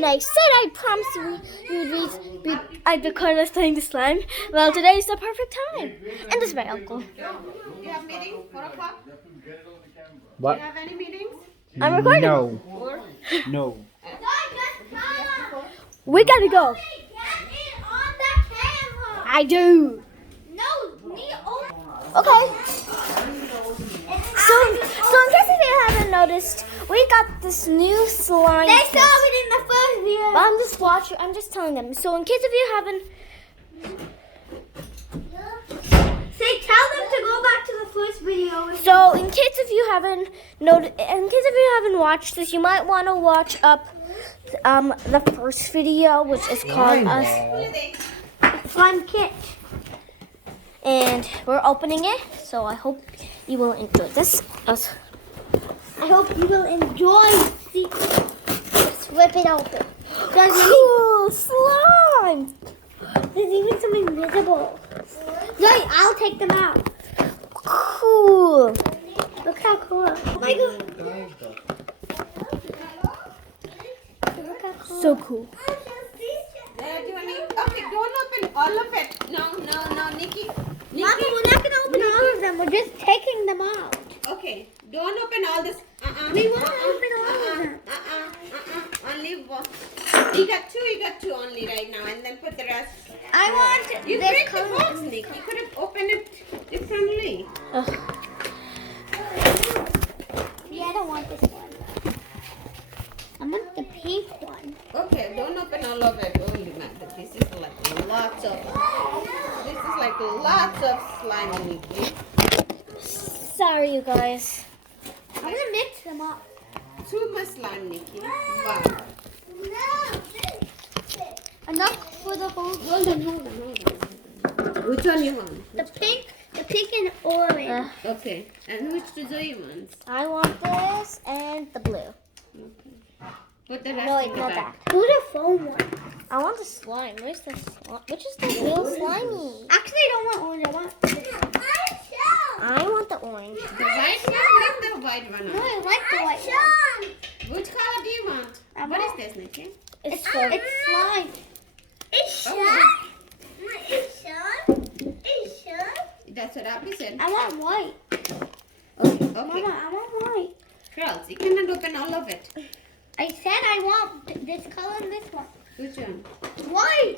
and I said I promised I'd record us playing the slime. Well, today is the perfect time. And this is my uncle. Do you have meetings? 4 o'clock? What? Do you have any meetings? I'm recording. No. Or? No. We gotta go. I do. Okay. So in case if you haven't noticed, we got this new slime. They saw it in the first video. But I'm just telling them. So in case if you haven't, Tell them to go back to the first video. so in case if you haven't watched this, you might want to watch up the first video, which is called Slime kit. and we're opening it. So I hope you will enjoy this. I hope you will enjoy. See, let's rip it open. Cool slime. There's even some invisible. Zoe, I'll take them out. Cool. Look how cool. Oh my god. Look how cool. So cool. Okay, don't open all of it. No, Nikki. Mama, we're not going to open all of them. We're just taking them out. Okay, don't open all this. We won't open all of them. Only one. You got two only right now, and then put the rest. I want You this break the color. box, Nick. You could have opened it differently. Yeah, I don't want this one. I want the pink one. Okay, don't open all of it. Only man, this is like lots of. This is like lots of slime, Nikki. Sorry, you guys. I'm going to mix them up. Too much slime, Nikki. Wow. Enough for the whole. Hold on. Which one you want? The pink and orange. Okay, and which do you want? I want this and the blue. Put the rest No, in it's the not bag. that. Do the foam one. I want the slime. Where's the slime? Which is the real slimy? Actually, I don't want orange. I want this one. I want the orange. The white one? Leave the white one No, on. I like the white one. Which color do you want? What is this, Nikki? It's It's slime. It's That's what Abby said. I want white. Okay. Mama, I want white. Girls, you cannot open all of it. I said I want this color and this one. Which one? White.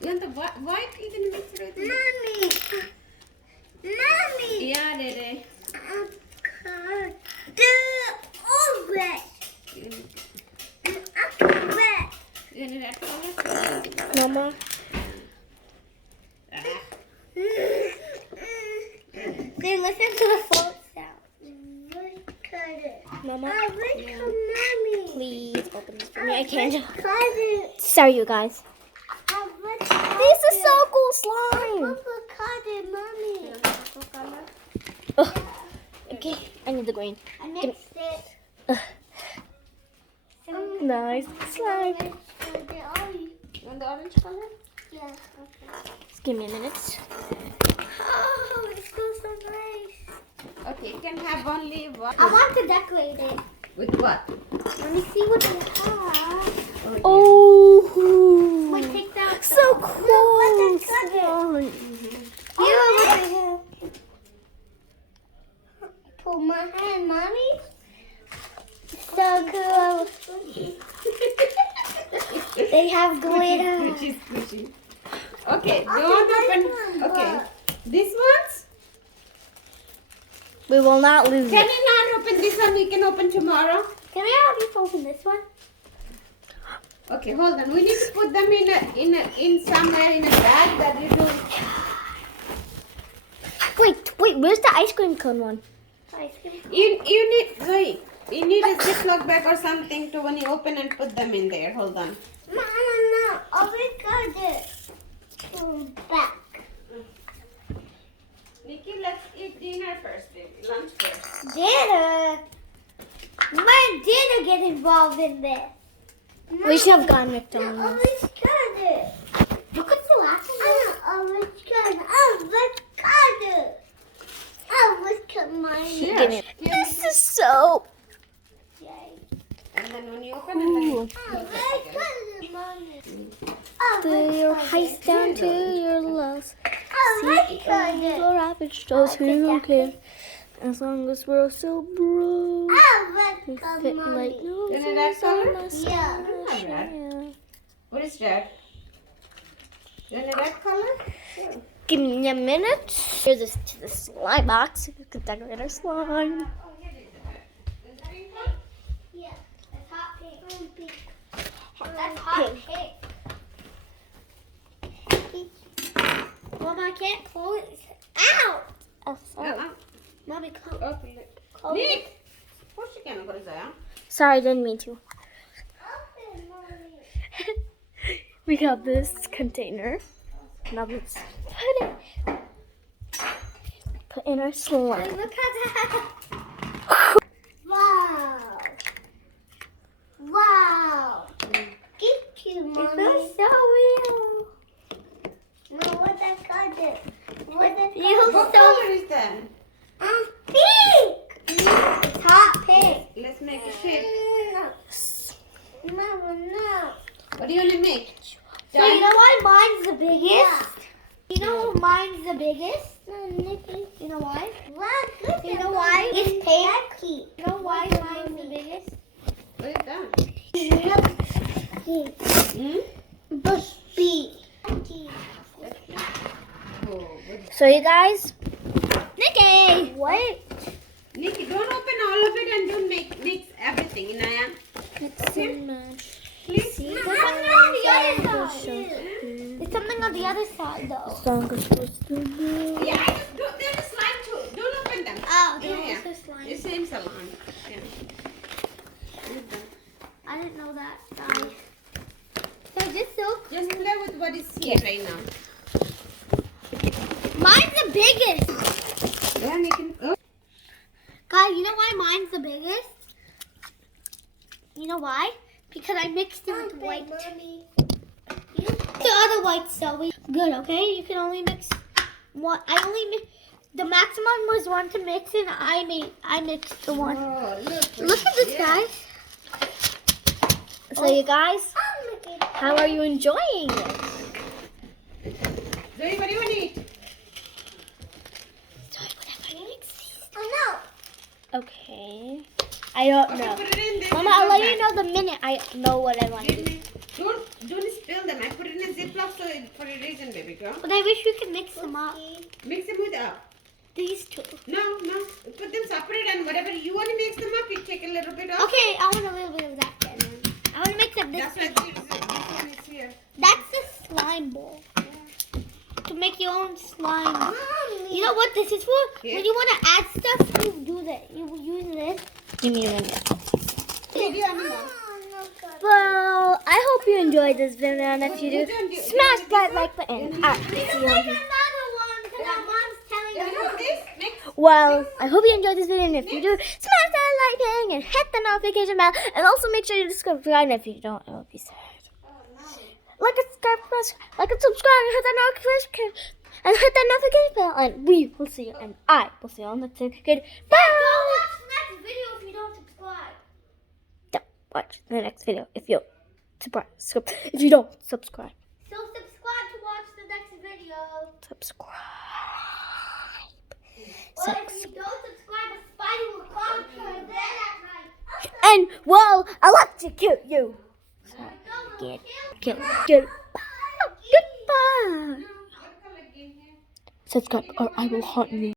You want the white? You can mix it with Mommy. Yeah, Dede. The orange. Red. You want that color? Mama. They listen to the folk sound. Mama, Mommy. please open this for me. I can't. Cut it. Sorry, you guys. This is so cool slime. Cut it, Mommy. Oh, okay, I need the green. I mixed it. Nice slime. You want the orange color? Yeah. Okay. Just give me a minute. Oh, it feels so nice. Okay, you can have only one. I want to decorate it. With what? Let me see what they have. Oh, Wait, take that. so cool. Slime. slime. Here, what I have. Pull my hand, Mommy. So cool. They have glitter. Squishy. Okay, don't open. Okay, these ones? We will not lose Can it. you not open this one? You can open tomorrow. Can we have you open this one? Okay, hold on. We need to put them in somewhere in a bag that you do. Wait, where's the ice cream cone one? Ice cream. You need Zoe. You need a Ziploc bag or something to when you open and put them in there. Hold on. No. Always got it. Back. Nikki, let's eat dinner first, baby. Lunch first. Dinner. When dinner get involved in this? We should have gone No, McDonald's. always got it. Look at the last one. I always got it. Always got mine. Give me. This is so. Yay. And and then when you open, and then you Do your heights down to your lows. See the rapid shows who can. As long as we're so broke, we fit like Isn't it that noses color? on a Yeah. sunshine. What is that? Isn't it that color? Yeah. Give me a minute. Here's this to the slime box. You can decorate our slime. Yeah. That's hot pink. That's hot pink. Mom, I can't close. Ow! Oh, sorry. Mommy, close. Open it. Close. Nick! What's she gonna put that? Sorry, I didn't mean to. Open, Mommy. We got this container. Now let's put in our slime. Look at that. Wow. Wow. Thank you, Mommy. It feels so real. No, what that color do? What that Feels What color? color is that? Pink. It's hot pink. Let's make a shape. Mama, no. What do you want to make? So you know why mine's the biggest? You know mine's the biggest? You know why? You know why? It's pink. You know why mine's the biggest? What is that? Hmm? Bush bee. Oh, what- So you guys, Nikki! what? Nikki, don't open all of it and don't mix everything, Inaya. It's in my Please. There's something on the other side. There's something on the other side though. song is supposed to be. Yeah, I just don't, there's a slime too. Don't open them. Oh, Yeah, yeah. this is slime. It's same salon. Yeah. I didn't know that. Sorry. So just silk. Just play with what is here right now. Mine's the biggest. Yeah, you can. Oh. Guys, you know why mine's the biggest? You know why? Because I mixed it with white. The other white so we good, okay? You can only mix one. I only mix. The maximum was one to mix, and I mixed the one. Oh, Look at this, yeah. guys. So you guys, how are you enjoying it? Zoe, what do you want to eat? Oh Okay. I don't Okay, know. put it in this. Mama, I'll let you know the minute I know what I want to Give do. me. Don't spill them. I put it in a Ziploc so for a reason, baby girl. no! But I wish we could mix them up. Mix them with up. These two. No. Put them separate and whatever you want to mix them up, you take a little bit off. Okay, I want a little bit of that then. I want to mix up this. That's why this one is here. That's the slime bowl. To make your own slime. You know what this is for? Yeah. When you want to add stuff, you do that. You use this. Give me a minute. Video animal. Well, I hope you enjoyed this video, and if you do, smash that like button. Alright, see you on here. You know this? Mix. Well, I hope you enjoyed this video, and if you do, smash that like button and hit the notification bell, and also make sure you subscribe. And if you don't, I will be sad. Like and subscribe, and hit that notification, and hit that notification bell, and we will see you, and I will see you on the next video. Bye. Next video if you don't subscribe. Don't watch the next video if you if you don't subscribe. So subscribe to watch the next video. Subscribe. Or if you don't subscribe, a spider will come to your bed at night. And well, electrocute you. Get. Goodbye. What color game here? Subscribe or I will haunt you.